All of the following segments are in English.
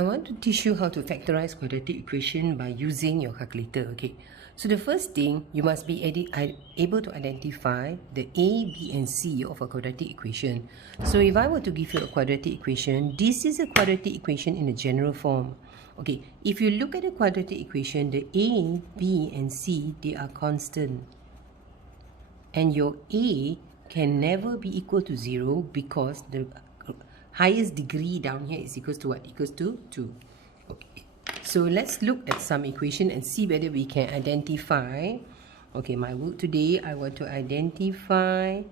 I want to teach you how to factorize quadratic equation by using your calculator. Okay, so the first thing, you must be able to identify the A, B and C of a quadratic equation. So if I were to give you a quadratic equation, this is a quadratic equation in a general form. Okay, if you look at the quadratic equation, the A, B and C, they are constant. And your A can never be equal to 0 because the highest degree down here is equals to what? Equals to 2. Okay, so let's look at some equation and see whether we can identify. Okay, my work today, I want to identify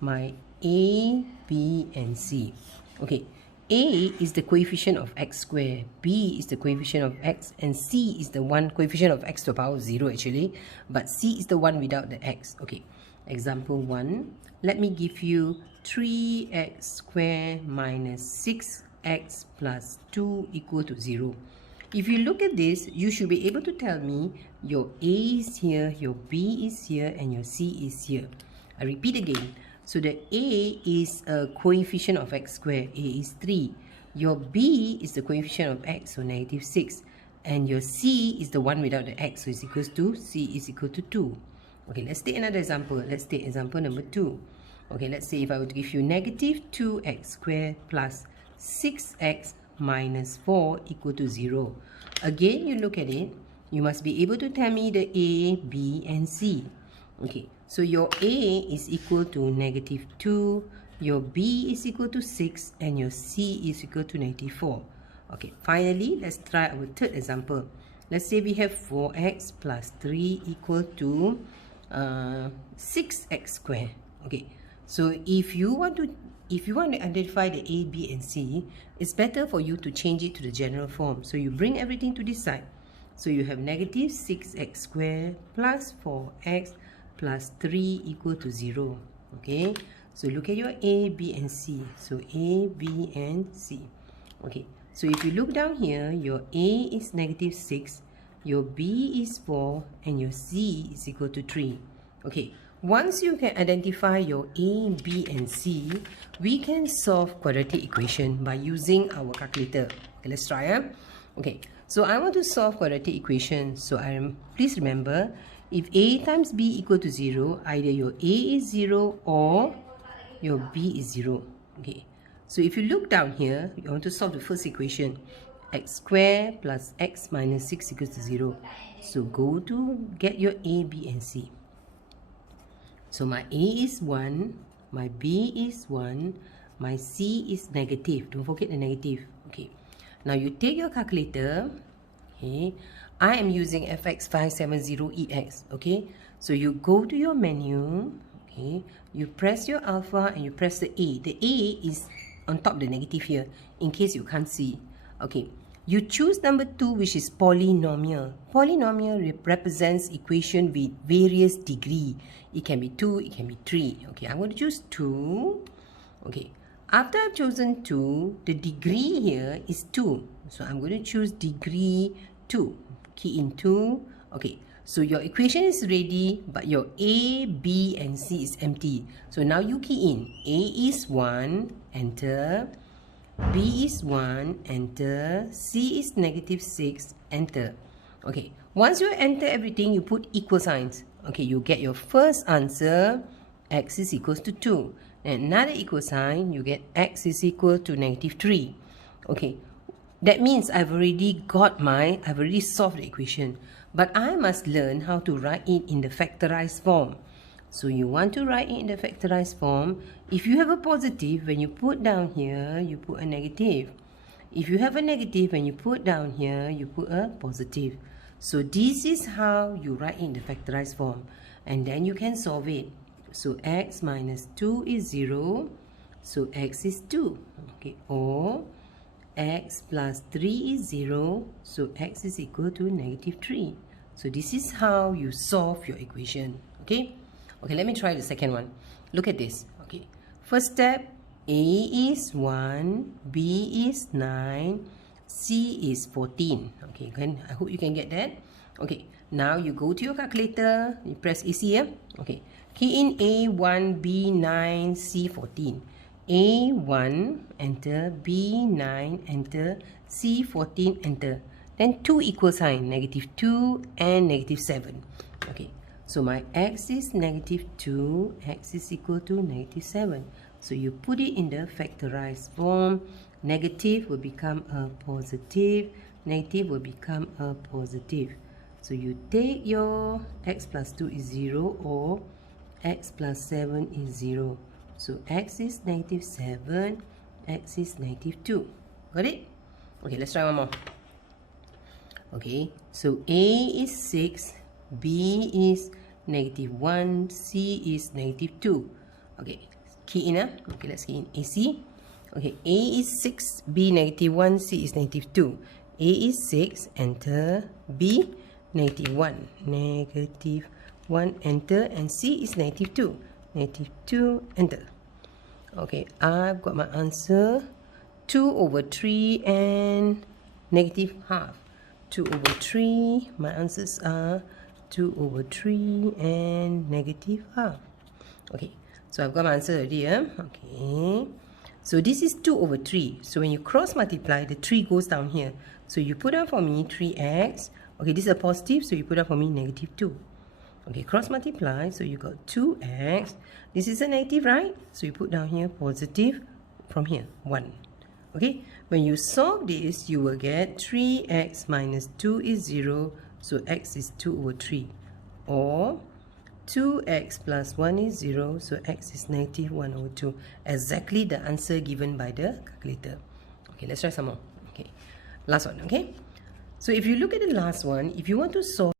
my A, B and C. Okay, A is the coefficient of x squared, B is the coefficient of x, and C is the one coefficient of x to the power of 0 actually, but C is the one without the x. Okay, example 1, let me give you 3x squared minus 6x plus 2 equal to 0. If you look at this, you should be able to tell me your A is here, your B is here, and your C is here. I repeat again. So the A is a coefficient of x squared, A is 3. Your B is the coefficient of x, so negative 6. And your C is the one without the x, so it's equals to, C is equal to 2. Okay, let's take another example. Let's take example number 2. Okay, let's say if I were to give you negative 2x squared plus 6x minus 4 equal to 0. Again, you look at it, you must be able to tell me the A, B and C. Okay, so your A is equal to negative 2, your B is equal to 6, and your C is equal to negative 4. Okay, finally, let's try our third example. Let's say we have 4x plus 3 equal to 6x squared. Okay, so if you want to identify the A, B and C, it's better for you to change it to the general form. So you bring everything to this side. So you have negative 6x squared plus 4x plus 3 equal to 0. Okay, so look at your A, B and C. So A, B and C. Okay, so if you look down here, your A is negative 6, your B is 4, and your C is equal to 3. Okay, once you can identify your A, B and C, we can solve quadratic equation by using our calculator. Okay, let's try. Okay, so I want to solve quadratic equation. So please remember, if A times B equal to 0, either your A is 0 or your B is 0. Okay, so if you look down here, you want to solve the first equation. X squared plus x minus 6 equals to 0. So go to get your A, B and C. So my A is 1, my B is 1, my C is negative. Don't forget the negative. Okay, now you take your calculator. Okay, I am using FX570EX. Okay, so you go to your menu. Okay, you press your alpha and you press the A. The A is on top of the negative here, in case you can't see. Okay, you choose number 2, which is polynomial. Polynomial represents equation with various degree. It can be 2, it can be 3. Okay, I'm going to choose 2. Okay, after I've chosen 2, the degree here is 2. So I'm going to choose degree 2. Key in 2. Okay, so your equation is ready, but your A, B and C is empty. So now you key in. A is 1, enter. B is 1, enter. C is negative 6, enter. Okay, once you enter everything, you put equal signs. Okay, you get your first answer, x is equals to 2. And another equal sign, you get x is equal to negative 3. Okay, that means I've already solved the equation. But I must learn how to write it in the factorized form. So you want to write it in the factorized form. If you have a positive, when you put down here, you put a negative. If you have a negative, when you put down here, you put a positive. So this is how you write in the factorized form. And then you can solve it. So x minus 2 is 0. So x is 2. Okay, or x plus 3 is 0. So x is equal to negative 3. So this is how you solve your equation. Okay. Okay, let me try the second one. Look at this. Okay, first step, A is 1, B is 9, C is 14. Okay, I hope you can get that. Okay, now you go to your calculator, you press AC here. Okay, key in A1, B9, C14. A1, enter, B9, enter, C 14, enter. Then 2 equal sign, -2 and -7. Okay, so my x is -2, x is equal to -7. So you put it in the factorized form. Negative will become a positive, negative will become a positive. So you take your x plus 2 is 0 or x plus 7 is 0. So x is -7, x is -2. Got it? Okay, let's try one more. Okay, so A is 6, B is -1, C is -2. Okay, key in. Okay, let's key in AC. Okay, A is 6, B -1, C is -2. A is 6, enter. B -1, -1, enter. And C is -2, -2, enter. Okay, I've got my answer 2/3 and -½ 2/3. My answers are 2/3 and -½ Okay, so I've got my answer already. Okay, so this is 2/3. So when you cross multiply, the 3 goes down here. So you put down for me 3x. Okay, this is a positive, so you put down for me -2. Okay, cross multiply, so you got 2x. This is a negative, right? So you put down here positive, from here 1. Okay, when you solve this, you will get 3x minus 2 is 0, so x is 2/3. Or 2x plus 1 is 0, so x is -1/2. Exactly the answer given by the calculator. Okay, let's try some more. Okay, last one. Okay, so if you look at the last one, if you want to solve